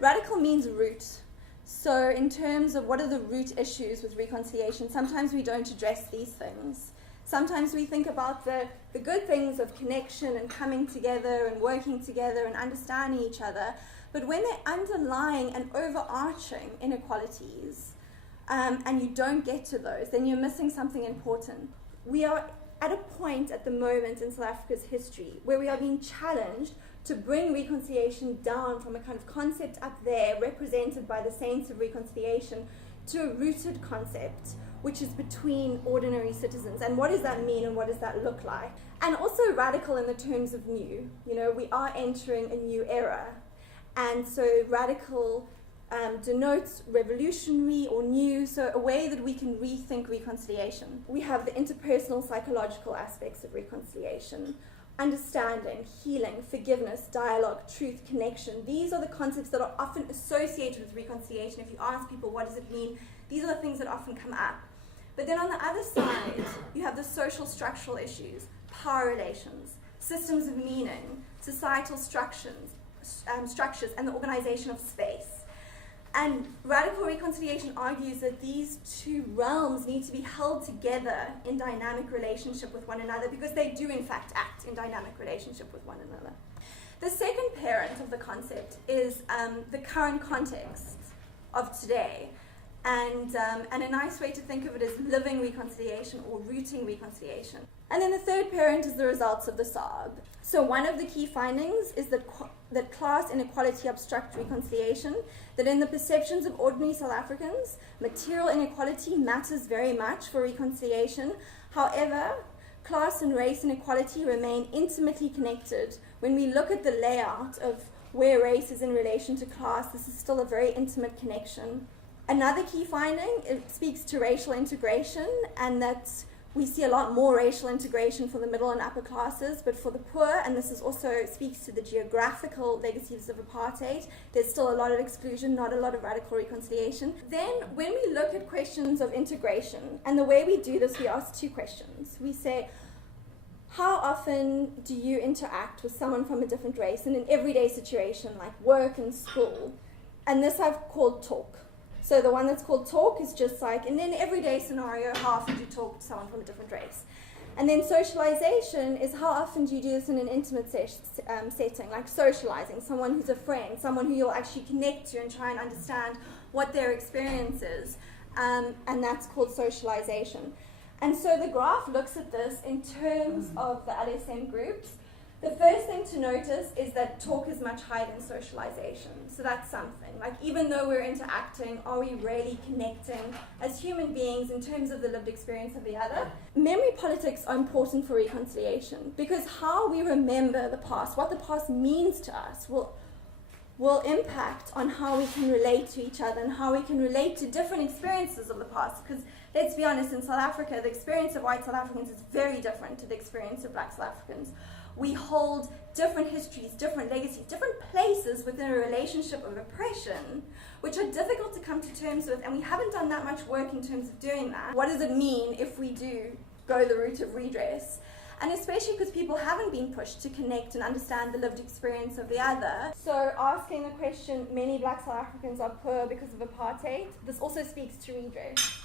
Radical means root. So in terms of what are the root issues with reconciliation, sometimes we don't address these things. Sometimes we think about the good things of connection and coming together and working together and understanding each other, but when they're underlying and overarching inequalities, and you don't get to those, then you're missing something important. We are at a point at the moment in South Africa's history where we are being challenged to bring reconciliation down from a kind of concept up there represented by the saints of reconciliation to a rooted concept which is between ordinary citizens. And what does that mean and what does that look like? And also radical in the terms of new. You know, we are entering a new era. And so radical denotes revolutionary or new, so a way that we can rethink reconciliation. We have the interpersonal psychological aspects of reconciliation. Understanding, healing, forgiveness, dialogue, truth, connection. These are the concepts that are often associated with reconciliation. If you ask people, what does it mean? These are the things that often come up. But then on the other side, you have the social structural issues, power relations, systems of meaning, societal structures, and the organization of space. And radical reconciliation argues that these two realms need to be held together in dynamic relationship with one another, because they do in fact act in dynamic relationship with one another. The second parent of the concept is the current context of today. And a nice way to think of it is living reconciliation or rooting reconciliation. And then the third parent is the results of the SARB. So one of the key findings is that class inequality obstructs reconciliation, that in the perceptions of ordinary South Africans, material inequality matters very much for reconciliation. However, class and race inequality remain intimately connected. When we look at the layout of where race is in relation to class, this is still a very intimate connection. Another key finding, it speaks to racial integration, and that we see a lot more racial integration for the middle and upper classes, but for the poor, and this is also speaks to the geographical legacies of apartheid, there's still a lot of exclusion, not a lot of radical reconciliation. Then when we look at questions of integration, and the way we do this, we ask two questions. We say, how often do you interact with someone from a different race in an everyday situation like work and school? And this I've called talk. So the one that's called talk is just like, in an everyday scenario, how often do you talk to someone from a different race? And then socialization is how often do you do this in an intimate setting, like socializing, someone who's a friend, someone who you'll actually connect to and try and understand what their experience is. And that's called socialization. And so the graph looks at this in terms of the LSM groups. The first thing to notice is that talk is much higher than socialization. So that's something. Like, even though we're interacting, are we really connecting as human beings in terms of the lived experience of the other? Memory politics are important for reconciliation, because how we remember the past, what the past means to us, will impact on how we can relate to each other and how we can relate to different experiences of the past. Because let's be honest, in South Africa, the experience of white South Africans is very different to the experience of black South Africans. We hold different histories, different legacies, different places within a relationship of oppression, which are difficult to come to terms with, and we haven't done that much work in terms of doing that. What does it mean if we do go the route of redress? And especially because people haven't been pushed to connect and understand the lived experience of the other. So asking the question, many black South Africans are poor because of apartheid, this also speaks to redress.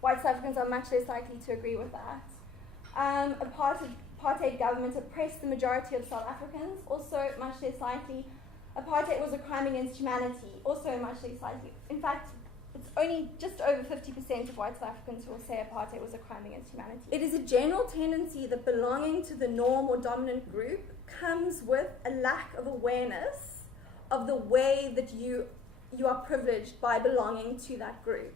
White South Africans are much less likely to agree with that. Apartheid government oppressed the majority of South Africans, also much less likely. Apartheid was a crime against humanity, also much less likely. In fact, it's only just over 50% of white South Africans who will say apartheid was a crime against humanity. It is a general tendency that belonging to the norm or dominant group comes with a lack of awareness of the way that you are privileged by belonging to that group.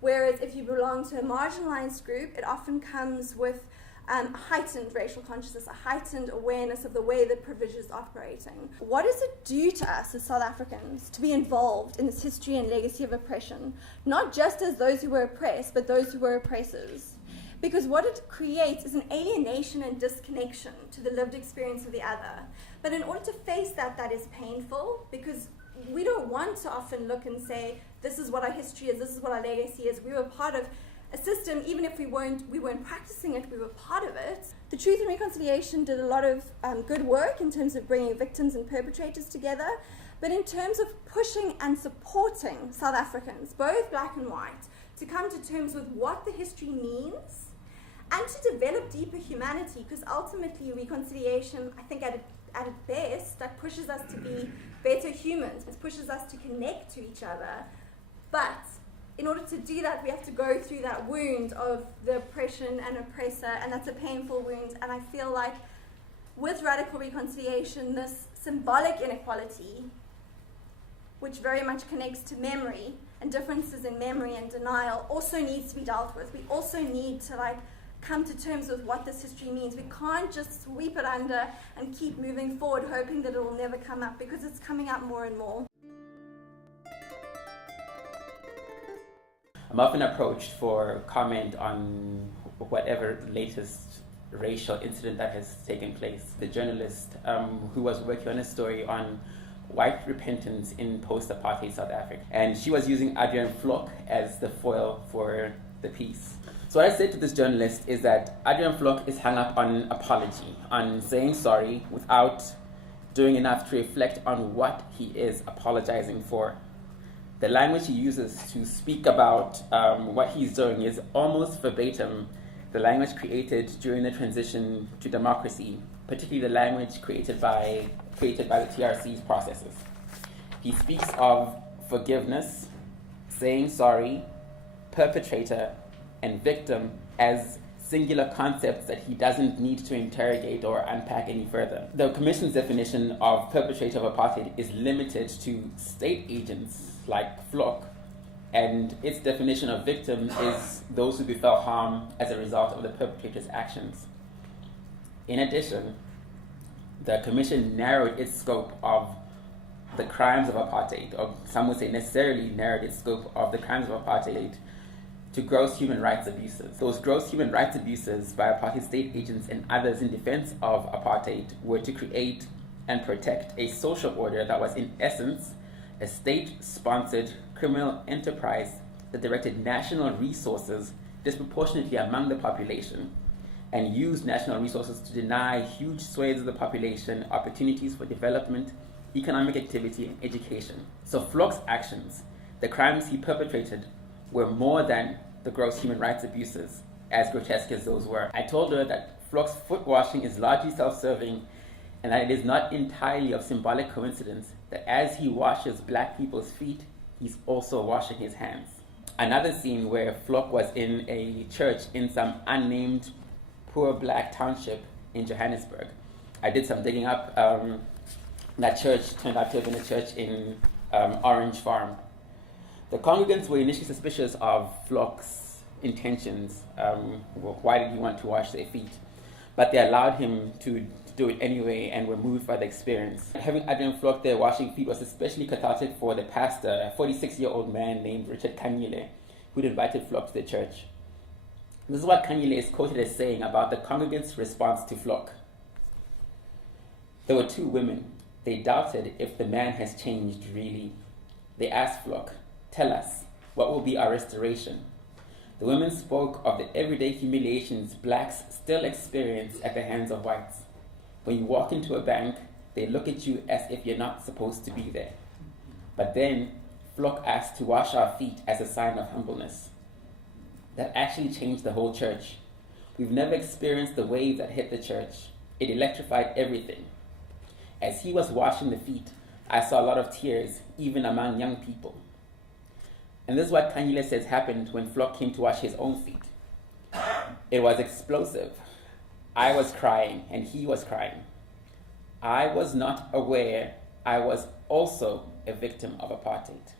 Whereas if you belong to a marginalized group, it often comes with heightened racial consciousness, a heightened awareness of the way that privilege is operating. What does it do to us as South Africans to be involved in this history and legacy of oppression? Not just as those who were oppressed, but those who were oppressors. Because what it creates is an alienation and disconnection to the lived experience of the other. But in order to face that, that is painful, because we don't want to often look and say, this is what our history is, this is what our legacy is. We were part of a system, even if we weren't practicing it, we were part of it. The Truth and Reconciliation did a lot of good work in terms of bringing victims and perpetrators together, but in terms of pushing and supporting South Africans, both black and white, to come to terms with what the history means and to develop deeper humanity, because ultimately reconciliation, I think at its best, that pushes us to be better humans. It pushes us to connect to each other. But in order to do that, we have to go through that wound of the oppression and oppressor, and that's a painful wound. And I feel like with radical reconciliation, this symbolic inequality, which very much connects to memory and differences in memory and denial, also needs to be dealt with. We also need to come to terms with what this history means. We can't just sweep it under and keep moving forward hoping that it will never come up, because it's coming up more and more. I'm often approached for comment on whatever latest racial incident that has taken place. The journalist who was working on a story on white repentance in post-apartheid South Africa, and she was using Adrian Vlok as the foil for the piece. So what I said to this journalist is that Adrian Vlok is hung up on apology, on saying sorry without doing enough to reflect on what he is apologizing for. The language he uses to speak about what he's doing is almost verbatim the language created during the transition to democracy, particularly the language created by the TRC's processes. He speaks of forgiveness, saying sorry, perpetrator, and victim as singular concepts that he doesn't need to interrogate or unpack any further. The Commission's definition of perpetrator of apartheid is limited to state agents like Vlok, and its definition of victim is those who befell harm as a result of the perpetrator's actions. In addition, the Commission narrowed its scope of the crimes of apartheid, or some would say necessarily narrowed its scope of the crimes of apartheid to gross human rights abuses. Those gross human rights abuses by apartheid state agents and others in defense of apartheid were to create and protect a social order that was in essence a state-sponsored criminal enterprise that directed national resources disproportionately among the population and used national resources to deny huge swathes of the population opportunities for development, economic activity, and education. So Vlok's actions, the crimes he perpetrated, were more than the gross human rights abuses, as grotesque as those were. I told her that Vlok's foot washing is largely self-serving and that it is not entirely of symbolic coincidence that as he washes black people's feet, he's also washing his hands. Another scene where Vlok was in a church in some unnamed poor black township in Johannesburg. I did some digging up. That church turned out to have been a church in Orange Farm. The congregants were initially suspicious of Vlok's intentions. Why did he want to wash their feet? But they allowed him to do it anyway and were moved by the experience. Having Adrian Vlok there washing feet was especially cathartic for the pastor, a 46-year-old man named Richard Kanyile, who'd invited Vlok to the church. This is what Kanyile is quoted as saying about the congregants' response to Vlok. There were two women. They doubted if the man has changed really. They asked Vlok, "Tell us, what will be our restoration?" The women spoke of the everyday humiliations blacks still experience at the hands of whites. When you walk into a bank, they look at you as if you're not supposed to be there. But then, Vlok asked to wash our feet as a sign of humbleness. That actually changed the whole church. We've never experienced the wave that hit the church. It electrified everything. As he was washing the feet, I saw a lot of tears, even among young people. And this is what Kanyile says happened when Vlok came to wash his own feet. It was explosive. I was crying, and he was crying. I was not aware I was also a victim of apartheid.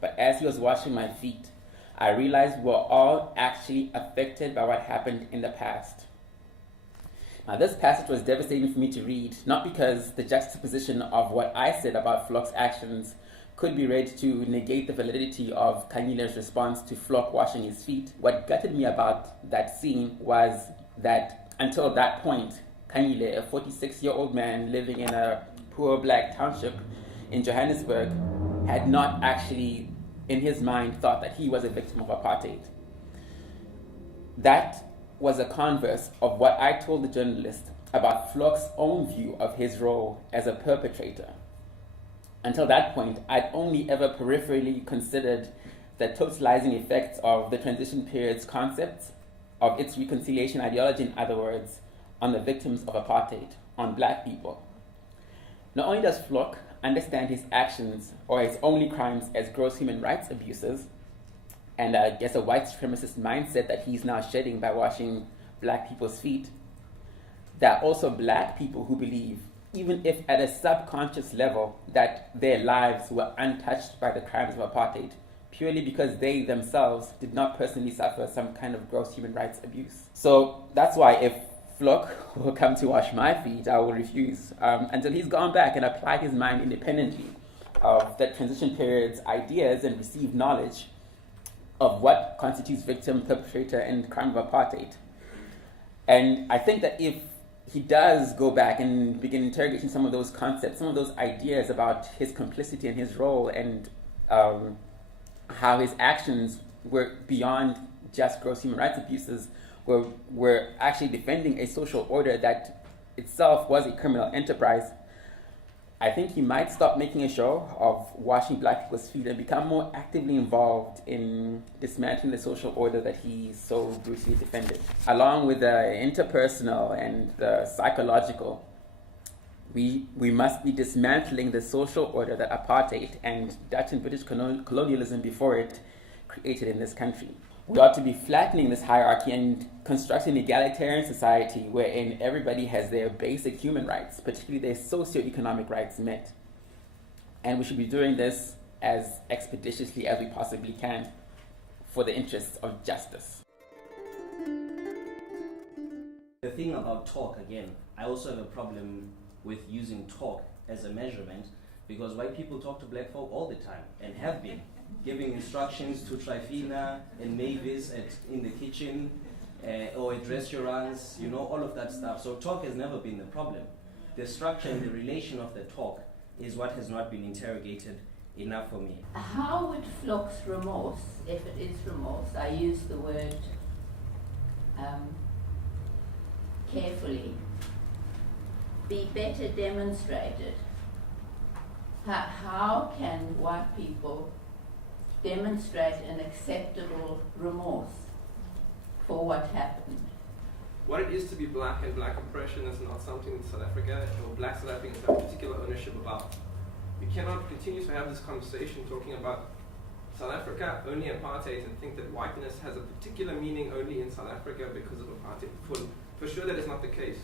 But as he was washing my feet, I realized we were all actually affected by what happened in the past. Now, this passage was devastating for me to read, not because the juxtaposition of what I said about Vlok's actions could be read to negate the validity of Kanyile's response to Vlok washing his feet. What gutted me about that scene was that until that point, Kanyile, a 46-year-old man living in a poor black township in Johannesburg, had not actually, in his mind, thought that he was a victim of apartheid. That was a converse of what I told the journalist about Vlok's own view of his role as a perpetrator. Until that point, I'd only ever peripherally considered the totalizing effects of the transition period's concepts, of its reconciliation ideology, in other words, on the victims of apartheid, on black people. Not only does Vlok understand his actions or his only crimes as gross human rights abuses, and I guess a white supremacist mindset that he's now shedding by washing black people's feet, there are also black people who believe, even if at a subconscious level, that their lives were untouched by the crimes of apartheid, purely because they themselves did not personally suffer some kind of gross human rights abuse. So that's why if Vlok will come to wash my feet, I will refuse until he's gone back and applied his mind independently of the transition period's ideas and received knowledge of what constitutes victim, perpetrator, and crime of apartheid. And I think that if he does go back and begin interrogating some of those concepts, some of those ideas about his complicity and his role, and how his actions were beyond just gross human rights abuses, were actually defending a social order that itself was a criminal enterprise, I think he might stop making a show of washing black people's feet and become more actively involved in dismantling the social order that he so brutally defended. Along with the interpersonal and the psychological, we must be dismantling the social order that apartheid and Dutch and British colonialism before it created in this country. We ought to be flattening this hierarchy and constructing an egalitarian society wherein everybody has their basic human rights, particularly their socio-economic rights, met. And we should be doing this as expeditiously as we possibly can for the interests of justice. The thing about talk, again, I also have a problem with using talk as a measurement, because white people talk to black folk all the time and have been, giving instructions to Trifina and Mavis in the kitchen or at restaurants, all of that stuff. So talk has never been the problem. The structure and the relation of the talk is what has not been interrogated enough for me. How would Vlok's remorse, if it is remorse, I use the word carefully, be better demonstrated? How can white people demonstrate an acceptable remorse for what happened? What it is to be black and black oppression is not something that South Africa or black South Africans have particular ownership about. We cannot continue to have this conversation talking about South Africa, only apartheid, and think that whiteness has a particular meaning only in South Africa because of apartheid. For sure that is not the case.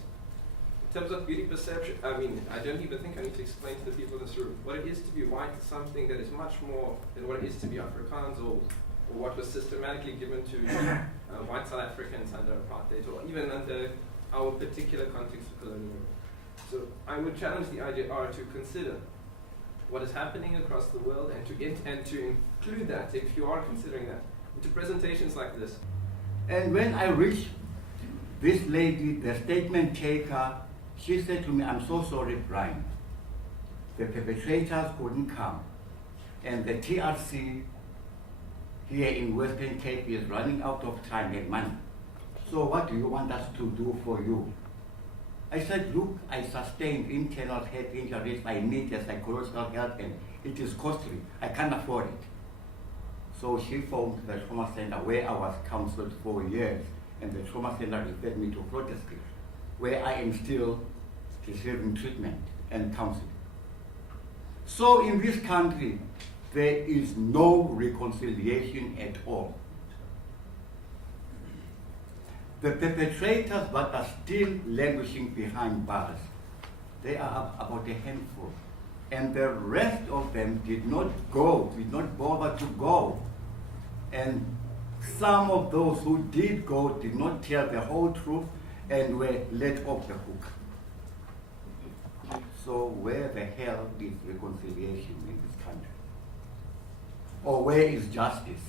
In terms of beauty perception, I don't even think I need to explain to the people in this room. What it is to be white is something that is much more than what it is to be Afrikaans or what was systematically given to white South Africans under apartheid, or even under our particular context of colonialism. So I would challenge the IJR to consider what is happening across the world and to include that, if you are considering that, into presentations like this. And when I reached this lady, the statement taker, she said to me, "I'm so sorry, Brian. The perpetrators couldn't come. And the TRC here in Western Cape is running out of time and money. So what do you want us to do for you?" I said, "Look, I sustained internal head injuries. I need a psychological help and it is costly. I can't afford it." So she phoned the trauma center where I was counseled for years, and the trauma center referred me to Protestant, where I am still receiving treatment and counseling. So in this country, there is no reconciliation at all. The perpetrators that are still languishing behind bars, they are about a handful. And the rest of them did not bother to go. And some of those who did go did not tell the whole truth and were let off the hook. So where the hell is reconciliation in this country? Or where is justice?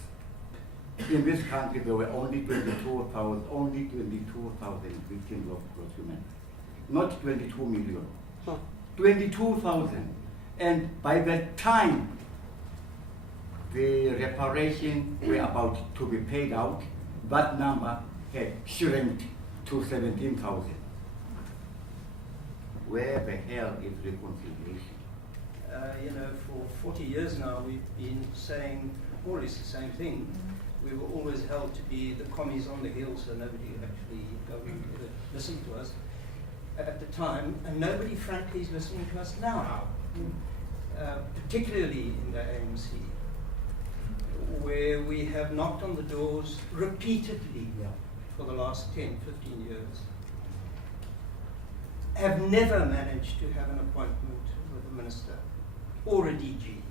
In this country, there were only 22,000 victims of gross human, not 22 million. 22,000. And by the time the reparation were about to be paid out, that number had shrunk to 17,000. Where the hell is reconciliation? For 40 years now, we've been saying more or less the same thing. We were always held to be the commies on the hill, so nobody actually listened to us at the time, and nobody, frankly, is listening to us now, particularly in the ANC, where we have knocked on the doors repeatedly for the last 10, 15 years, have never managed to have an appointment with a minister or a DG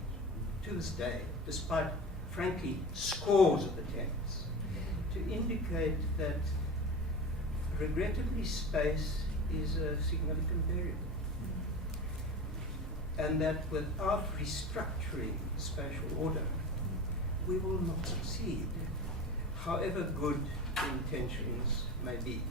to this day, despite, frankly, scores of attempts, to indicate that, regrettably, space is a significant variable. And that without restructuring spatial order, we will not succeed, however good the intentions may be.